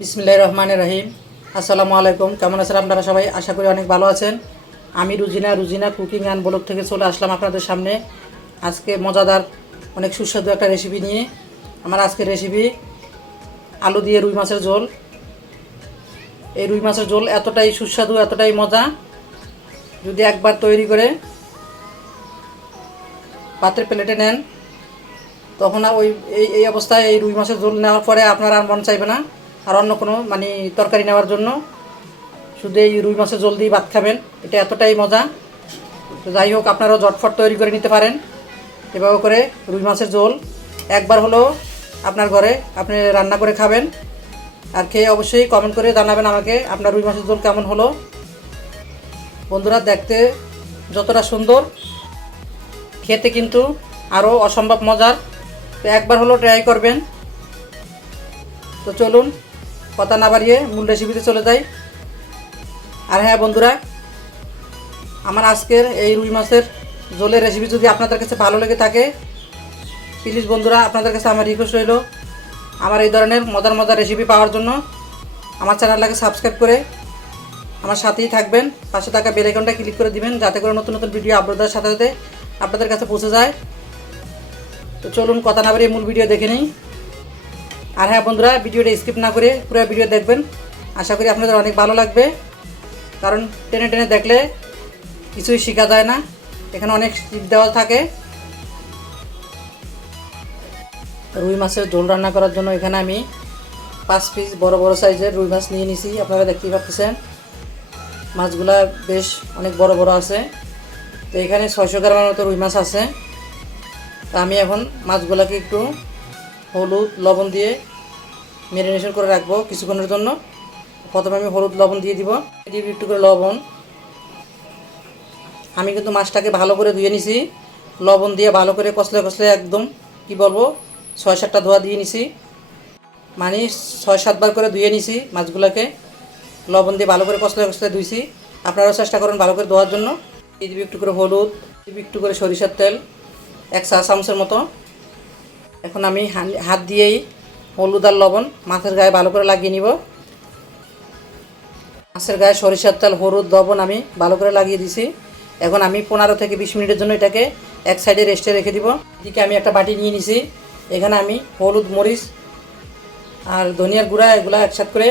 বিসমিল্লাহ রহমানের রহিম। আসসালামু আলাইকুম। কেমন আছেন আপনারা সবাই? আশা করি অনেক ভালো আছেন। আমি Rujina Rujina cooking and blog থেকে চলে আসলাম আপনাদের সামনে। আজকে মজাদার, অনেক সুস্বাদু একটা রেসিপি নিয়ে। আমার আজকের রেসিপি আলু দিয়ে রুই মাছের ঝোল। এই রুই মাছের ঝোল এতটাই সুস্বাদু, এতটাই মজা। যদি একবার তৈরি করে পাত্রের প্লেটে নেন, তখন ওই এই অবস্থায় এই রুই মাছের ঝোল নেওয়ার পরে আপনার আর মন চাইবে না। আর অন্য কোনো মানে তরকারি নেওয়ার জন্য। শুধু এই রুই মাছের জল দিয়ে ভাত খাবেন, এটা এতটাই মজা। তো যাই হোক, আপনারাও ঝটফট তৈরি করে নিতে পারেন। এভাবে করে রুই মাছের ঝোল। একবার হলেও আপনার ঘরে আপনি রান্না করে খাবেন। আর খেয়ে অবশ্যই কমেন্ট করে জানাবেন আমাকে আপনার রুই মাছের ঝোল কেমন হলো। বন্ধুরা, দেখতে যতটা সুন্দর, খেতে কিন্তু আরও অসম্ভব মজার। তো একবার হলেও ট্রাই করবেন। তো চলুন কথা না বাড়িয়ে মূল রেসিপিতে চলে যাই। আর হ্যাঁ বন্ধুরা, আমার আজকের এই রুই মাছের জলের রেসিপি যদি আপনাদের কাছে ভালো লেগে থাকে প্লিজ বন্ধুরা, আপনাদের কাছে আমার রিকোয়েস্ট রইল আমার এই ধরনের মজার মজার রেসিপি পাওয়ার জন্য। আমার চ্যানেলটাকে সাবস্ক্রাইব করে আমার সাথেই থাকবেন। পাশে থাকা বেল আইকনটা ক্লিক করে দিবেন, যাতে করে নতুন নতুন ভিডিও আপলোড সাথে সাথে আপনাদের কাছে পৌঁছে যায়। তো চলুন, কথা না বাড়িয়ে মূল ভিডিও দেখে নিই। আর হ্যাঁ বন্ধুরা, ভিডিওটা স্কিপ না করে পুরো ভিডিও দেখবেন। আশা করি আপনাদের অনেক ভালো লাগবে। কারণ টেনে টেনে দেখলে কিছুই শেখা যায় না। এখানে অনেক টিপ দেওয়া থাকে। রুই মাছের ঝোল রান্না করার জন্য এখানে আমি পাঁচ পিস বড় বড় সাইজের রুই মাছ নিয়ে নিছি। আপনারা দেখতেই পাচ্ছেন, মাছগুলা বেশ অনেক বড় বড় আছে। তো এখানে ছয়শো গ্রামের মতো রুই মাছ আছে। তা আমি এখন মাছগুলাকে একটু হলুদ লবণ দিয়ে ম্যারিনেশন করে রাখব কিছুক্ষণের জন্য। প্রথমে আমি হলুদ লবণ দিয়ে দিব। দিয়ে একটু করে লবণ। আমি কিন্তু মাছটাকে ভালো করে ধুয়ে নিছি। লবণ দিয়ে ভালো করে কষলে কষলে একদম, কি বলব, ছয় সাতটা ধোয়া দিয়ে নিছি। মানে ছয় সাতবার করে ধুয়ে নিছি মাছগুলোকে। লবণ দিয়ে ভালো করে কষলে কষলে ধুইছি। আপনারাও চেষ্টা করেন ভালো করে ধোয়ার জন্য। দিয়ে দিবি একটু করে হলুদ দিবি একটু করে সরিষার তেল, এক চা চামচের মতো। এখন আমি হাত দিয়েই হলুদ আর লবণ মাছের গায়ে ভালো করে লাগিয়ে নিব। মাছের গায়ে সরিষার তেল, হলুদ, লবণ আমি ভালো করে লাগিয়ে দিছি। এখন আমি পনেরো থেকে বিশ মিনিটের জন্য এটাকে এক সাইডে রেস্টে রেখে দিব। এদিকে আমি একটা বাটি নিয়ে নিছি। এখানে আমি হলুদ, মরিচ আর ধনিয়ার গুঁড়া এগুলো একসাথে করে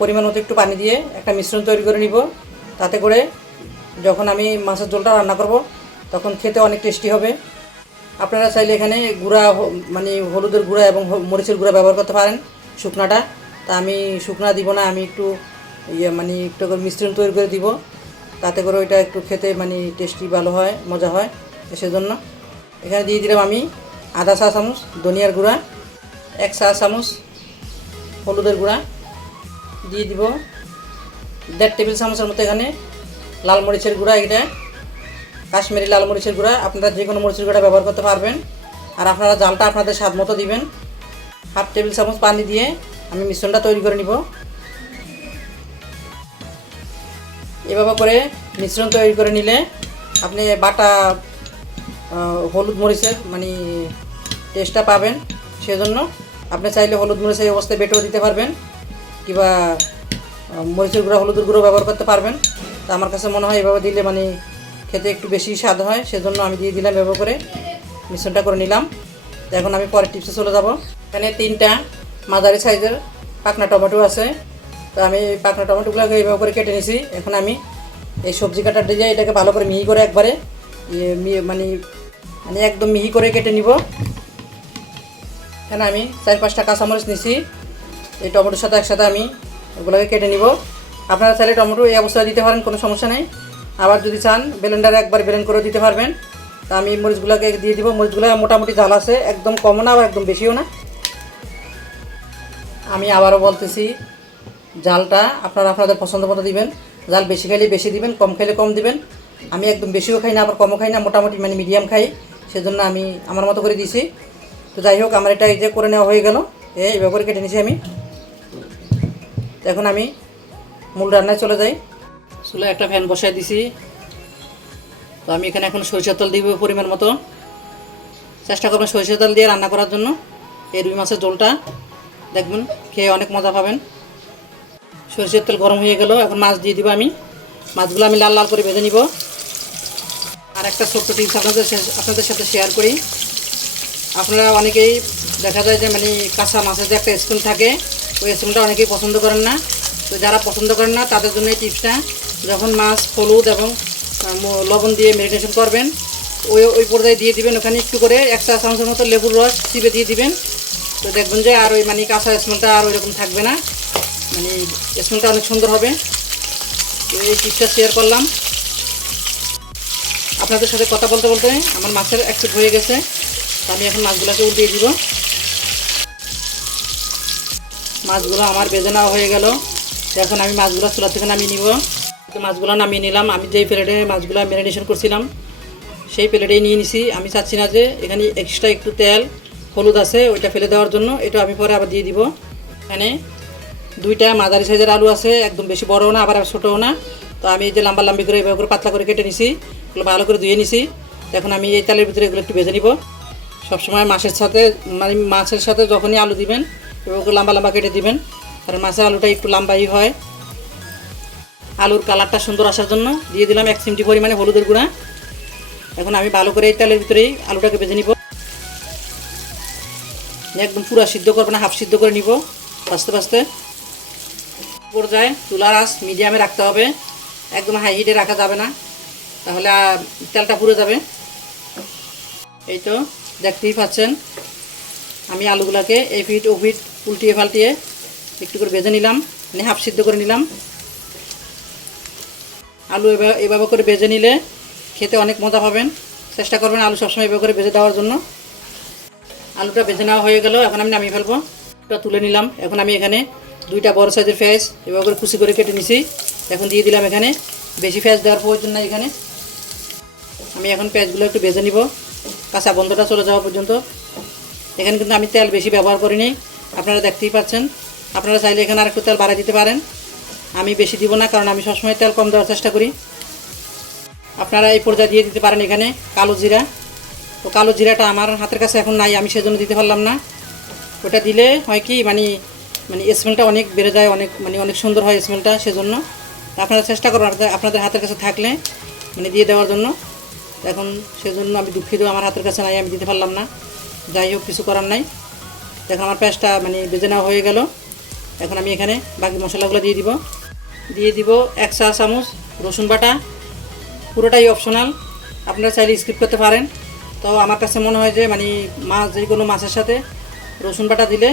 পরিমাণ মতো একটু পানি দিয়ে একটা মিশ্রণ তৈরি করে নিব। তাতে করে যখন আমি মাছের ঝোলটা রান্না করব, তখন খেতে অনেক টেস্টি হবে। আপনারা চাইলে এখানে গুঁড়া মানে হলুদের গুঁড়া এবং মরিচের গুঁড়া ব্যবহার করতে পারেন শুকনাটা। তা আমি শুকনা দিব না, আমি একটু ইয়ে মানে একটু করে মিশ্রণ তৈরি করে দিব। তাতে করে ওইটা একটু খেতে মানে টেস্টি ভালো হয়, মজা হয়, সেজন্য। এখানে দিয়ে দিলাম আমি আধা চা চামচ, ধনিয়ার গুঁড়া, এক চা চামচ হলুদের গুঁড়া। দিয়ে দিব দেড় টেবিল চামচের মতো এখানে লাল মরিচের গুঁড়া এটা। কাশ্মীরি লাল মরিচের গুঁড়া, আপনারা যে কোনো মরিচের গুঁড়া ব্যবহার করতে পারবেন। আর আপনারা জালটা আপনাদের স্বাদ মতো দিবেন। হাফ টেবিল চামচ পানি দিয়ে আমি মিশ্রণটা তৈরি করে নিব। এভাবে করে মিশ্রণ তৈরি করে নিলে আপনি বাটা হলুদ মরিচের মানে টেস্টটা পাবেন। সেজন্য আপনি চাইলে হলুদ মরিচের এই অবস্থায় বেটেও দিতে পারবেন কিংবা মরিচের গুঁড়া, হলুদের গুঁড়ো ব্যবহার করতে পারবেন। তো আমার কাছে মনে হয় এভাবে দিলে মানে খেতে একটু বেশি স্বাদ হয়, সেজন্য আমি দিয়ে দিলাম ব্যবহার করে। মিশ্রণটা করে নিলাম। এখন আমি পরের টিপসে চলে যাব। এখানে তিনটা মাঝারি সাইজের পাকনা টমেটো আছে। তো আমি পাকনা টমেটোগুলোকে এইভাবে করে কেটে নিছি। এখন আমি এই সবজি কাটার দিয়ে এটাকে ভালো করে মিহি করে একবারে মানে মানে একদম মিহি করে কেটে নিব। এখানে আমি চার পাঁচটা কাঁচামরিচ নিছি। এই টমেটোর সাথে একসাথে আমি ওগুলোকে কেটে নিব। আপনারা চাইলে টমেটো এই অবস্থায় দিতে পারেন, কোনো সমস্যা নেই। আবার যদি চান ব্লেন্ডারে একবার ব্লেন্ড করে দিতে পারবেন। তা আমি মরিচগুলোকে দিয়ে দিব। মরিচগুলো মোটামুটি জাল আছে, একদম কমও না, আবার একদম বেশিও না। আমি আবারও বলতেছি জালটা আপনারা আপনাদের পছন্দ মতো দিবেন। জাল বেশি খাইলে বেশি দিবেন, কম খাইলে কম দিবেন। আমি একদম বেশিও খাই না, আবার কমও খাই না, মোটামুটি মানে মিডিয়াম খাই। সেজন্য আমি আমার মতো করে দিয়েছি। তো যাই হোক, আমার এটা এই যে করে নেওয়া হয়ে গেল। এই এইভাবে করে কেটে নিয়েছি আমি। এখন আমি মূল রান্নায় চলে যাই। চুলে একটা ফ্যান বসাই দিছি। তো আমি এখানে এখন সরিষার তেল দিব পরিমাণ মতো। চেষ্টা করবেন সরিষার তেল দিয়ে রান্না করার জন্য, এই রুই মাছের ঝোলটা। দেখবেন, খেয়ে অনেক মজা পাবেন। সরষের তেল গরম হয়ে গেল, এখন মাছ দিয়ে দিব আমি। মাছগুলো আমি লাল লাল করে ভেজে নিব। আর একটা ছোট্ট টিপস আপনাদের আপনাদের সাথে শেয়ার করি। আপনারা অনেকেই দেখা যায় যে মানে কাঁচা মাছের যে একটা স্মেল থাকে, ওই স্মেলটা অনেকেই পছন্দ করেন না। তো যারা পছন্দ করেন না, তাদের জন্য এই টিপসটা যখন মাছ, হলুদ এবং লবণ দিয়ে মেরিনেশন করবেন, ওই ওই পর্যায়ে দিয়ে দিবেন, ওখানে একটু করে এক চা চামচের মতো লেবুর রস চিপে দিয়ে দিবেন। তো দেখবেন যে আর ওই মানে কাঁচা স্মেলটা আর ওইরকম থাকবে না। মানে স্মেলটা অনেক সুন্দর হবে। তো এই টিপসটা শেয়ার করলাম। আপনাদের সাথে কথা বলতে বলতে আমার মাছের এক ফুট হয়ে গেছে। আমি এখন মাছগুলোকে উল্টিয়ে দিব। মাছগুলো আমার নেওয়া হয়ে গেল। এখন আমি মাছগুলো চুলা থেকে নামিয়ে নিব। মাছগুলো নামিয়ে নিলাম। আমি যেই প্লেটে মাছগুলো ম্যারিনেশন করছিলাম, সেই প্লেটেই নিয়ে নিছি। আমি চাচ্ছি না যে এখানে এক্সট্রা একটু তেল, হলুদ আছে, ওইটা ফেলে দেওয়ার জন্য। এটা আমি পরে আবার দিয়ে দিব। এখানে দুইটা মাঝারি সাইজের আলু আছে, একদম বেশি বড়ও না, আবার ছোটোও না। তো আমি যে লম্বা লম্বি করে এভাবে করে পাতলা করে কেটে নিছি, এগুলো ভালো করে ধুয়ে নিছি। এখন আমি এই তেলের ভিতরে এগুলো একটু ভেজে নিব। সবসময় মাছের সাথে মানে মাছের সাথে যখনই আলু দিবেন করে লম্বা লম্বা কেটে দিবেন। কারণ মাছের আলুটা একটু লম্বাই হয়। আলুর কালারটা সুন্দর আসার জন্য দিয়ে দিলাম এক চিমটি পরিমাণে হলুদের গুঁড়া। এখন আমি ভালো করে এই তেলের ভিতরেই আলুটাকে ভেজে নিব। একদম পুরো সিদ্ধ করব না, হাফ সিদ্ধ করে নিব আস্তে আস্তে। পর্যায়ে চুলার আঁচ মিডিয়ামে রাখতে হবে, একদম হাই হিটে রাখা যাবে না, তাহলে তেলটা পুড়ে যাবে। এই তো দেখতেই পাচ্ছেন, আমি আলুগুলাকে এই ফিট ও ফিট উল্টিয়ে পাল্টিয়ে একটু করে ভেজে নিলাম মানে হাফ সিদ্ধ করে নিলাম। আলু এভাবে করে ভেজে নিলে খেতে অনেক মজা পাবেন। চেষ্টা করবেন আলু সবসময় এভাবে করে ভেজে দেওয়ার জন্য। আলুটা ভেজে নেওয়া হয়ে গেল, এখন আমি নামিয়ে ফেলব। ওটা তুলে নিলাম, এখন আমি এখানে দুইটা বড় সাইজের পেঁয়াজ এভাবে করে কুচি করে কেটে নিছি। এখন দিয়ে দিলাম এখানে বেশি পেঁয়াজ দেওয়ার প্রয়োজন নাই এখানে। আমি এখন পেঁয়াজগুলো একটু ভেজে নিব। কাঁচা বন্ধটা চলে যাওয়া পর্যন্ত। এখানে কিন্তু আমি তেল বেশি ব্যবহার করিনি, আপনারা দেখতেই পাচ্ছেন। আপনারা চাইলে এখানে আর একটু তেল বাড়াই দিতে পারেন। আমি বেশি দিব না, কারণ আমি সবসময় তেল কম দেওয়ার চেষ্টা করি। আপনারা এই পর্যায়ে দিয়ে দিতে পারেন এখানে কালো জিরা। তো কালো জিরাটা আমার হাতের কাছে এখন নাই, আমি সেজন্য দিতে পারলাম না। ওটা দিলে হয় কি মানে মানে স্মেলটা অনেক বেড়ে যায়, অনেক মানে অনেক সুন্দর হয় স্মেলটা সেজন্য। আপনারা চেষ্টা করুন আপনাদের- হাতের কাছে থাকলে মানে দিয়ে দেওয়ার জন্য। এখন সেজন্য আমি দুঃখিত, আমার হাতের কাছে নাই, আমি দিতে পারলাম না। যাই হোক, কিছু করার নাই। এখন আমার পেঁয়াজটা মানে বেজে নেওয়া হয়ে গেল। এখন আমি এখানে বাকি মশলাগুলো দিয়ে দিব। দিয়ে দিব এক চা চামচ রসুন বাটা। পুরোটাই অপশনাল আপনারা চাইলে স্কিপ করতে পারেন। তো আমার কাছে মনে হয় যে মানে মাছ যে কোনো মাছের সাথে রসুন বাটা দিলে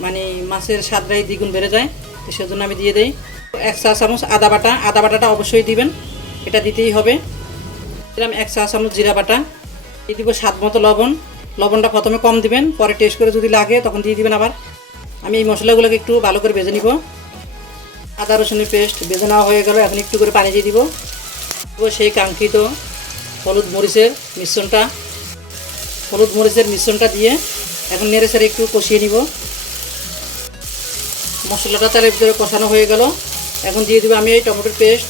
মানে মাছের স্বাদটাই দ্বিগুণ বেড়ে যায়। তো সেজন্য আমি দিয়ে দিই। এক চা চামচ আদা বাটা। আদা বাটাটা অবশ্যই দিবেন। এটা দিতেই হবে। দিলাম এক চা চামচ জিরা বাটা। দিয়ে দিব স্বাদ মতো লবণ। লবণটা প্রথমে কম দিবেন, পরে টেস্ট করে যদি লাগে তখন দিয়ে দিবেন আবার। আমি এই মশলাগুলোকে একটু ভালো করে ভেজে নিব। আদা রসুনের পেস্ট ভেজে নেওয়া হয়ে গেল। এখন একটু করে পানি দিয়ে দিব। দিব সেই কাঙ্ক্ষিত হলুদ মরিচের মিশ্রণটা। হলুদ মরিচের মিশ্রণটা দিয়ে এখন নেড়ে সেড়ে একটু কষিয়ে নিব। মশলাটা তার ভিতরে কষানো হয়ে গেল। এখন দিয়ে দেবো আমি এই টমেটোর পেস্ট।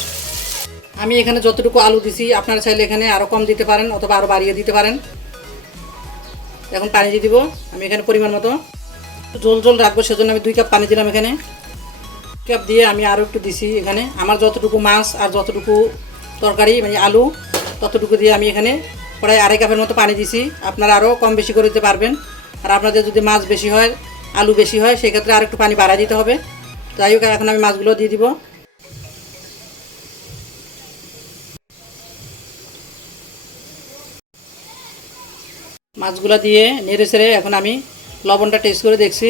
আমি এখানে যতটুকু আলু দিছি, আপনারা চাইলে এখানে আরও কম দিতে পারেন অথবা আরও বাড়িয়ে দিতে পারেন। এখন পানি দিয়ে দিব। আমি এখানে পরিমাণ মতো জল জল রাখব, সেজন্য আমি দুই কাপ পানি দিলাম এখানে। কাপ দিয়ে আমি আরও একটু দিছি এখানে। আমার যতটুকু মাছ আর যতটুকু তরকারি মানে আলু, ততটুকু দিয়ে আমি এখানে প্রায় আড়াই কাপের মতো পানি দিছি। আপনারা আরও কম বেশি করে দিতে পারবেন। আর আপনাদের যদি মাছ বেশি হয়, আলু বেশি হয়, সেক্ষেত্রে আর একটু পানি বাড়াই দিতে হবে। যাই হোক, এখন আমি মাছগুলো দিয়ে দিব। মাছগুলো দিয়ে নেড়ে এখন আমি লবণটা টেস্ট করে দেখছি।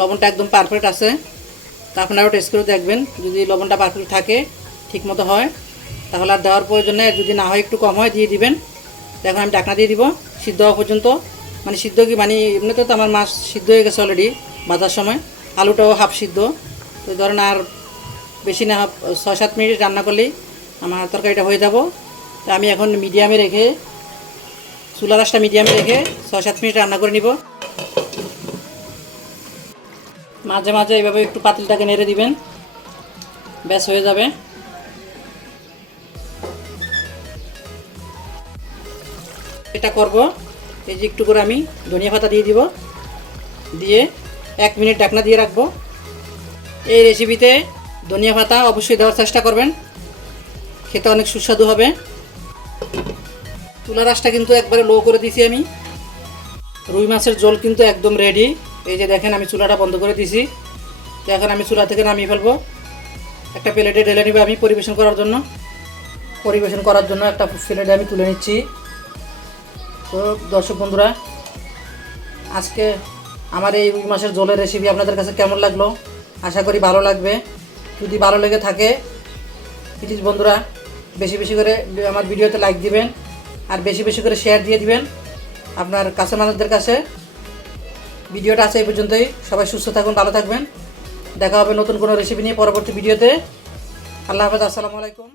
লবণটা একদম পারফেক্ট আছে। তা আপনারাও টেস্ট করে দেখবেন, যদি লবণটা পারফেক্ট থাকে ঠিক মতো হয়, তাহলে আর দেওয়ার প্রয়োজন নেই যদি না হয় একটু কম হয়, দিয়ে দিবেন। এখন আমি ডাকনা দিয়ে দিব, সিদ্ধ হওয়া পর্যন্ত। মানে সিদ্ধ কি মানে এমনিতে তো আমার মাছ সিদ্ধ হয়ে গেছে অলরেডি বাজার সময়, আলুটাও হাফ সিদ্ধ। তো ধরেন আর বেশি না, ছয় সাত মিনিট রান্না করলেই আমার তরকারিটা হয়ে যাব। তো আমি এখন মিডিয়ামে রেখে চুলা রাসটা মিডিয়ামে রেখে ছয় সাত মিনিট রান্না করে নিব। মাঝে মাঝে এইভাবে একটু পাতিলটাকে নেড়ে দিবেন। ব্যাস, হয়ে যাবে। এটা করব। এই যে একটু করে আমি ধনিয়া পাতা দিয়ে দিব। দিয়ে এক মিনিট ঢাকনা দিয়ে রাখব। এই রেসিপিতে ধনিয়া পাতা অবশ্যই দেওয়ার চেষ্টা করবেন। খেতে অনেক সুস্বাদু হবে। তুলা রাসটা কিন্তু একবারে লো করে দিয়েছি আমি। রুই মাছের জল কিন্তু একদম রেডি এই যে দেখেন আমি চুলাটা বন্ধ করে দিয়েছি। তো এখন আমি চুলা থেকে নামিয়ে ফেলব। একটা প্লেটে ঢেলে নিবে আমি পরিবেশন করার জন্য। পরিবেশন করার জন্য একটা প্লেটে আমি তুলে নিচ্ছি। তো দর্শক বন্ধুরা, আজকে আমার এই রুই মাছের ঝোলের রেসিপি আপনাদের কাছে কেমন লাগল? আশা করি ভালো লাগবে। যদি ভালো লেগে থাকে প্লিজ বন্ধুরা, বেশি বেশি করে আমার ভিডিওতে লাইক দিবেন। আর বেশি বেশি করে শেয়ার দিয়ে দিবেন। আপনার কাছে মানুষদের কাছে। ভিডিওটা আছে এই পর্যন্তই। সবাই সুস্থ থাকুন, ভালো থাকবেন। দেখা হবে নতুন কোনো রেসিপি নিয়ে পরবর্তী ভিডিওতে। আল্লাহ হাফেজ, আসসালামু আলাইকুম।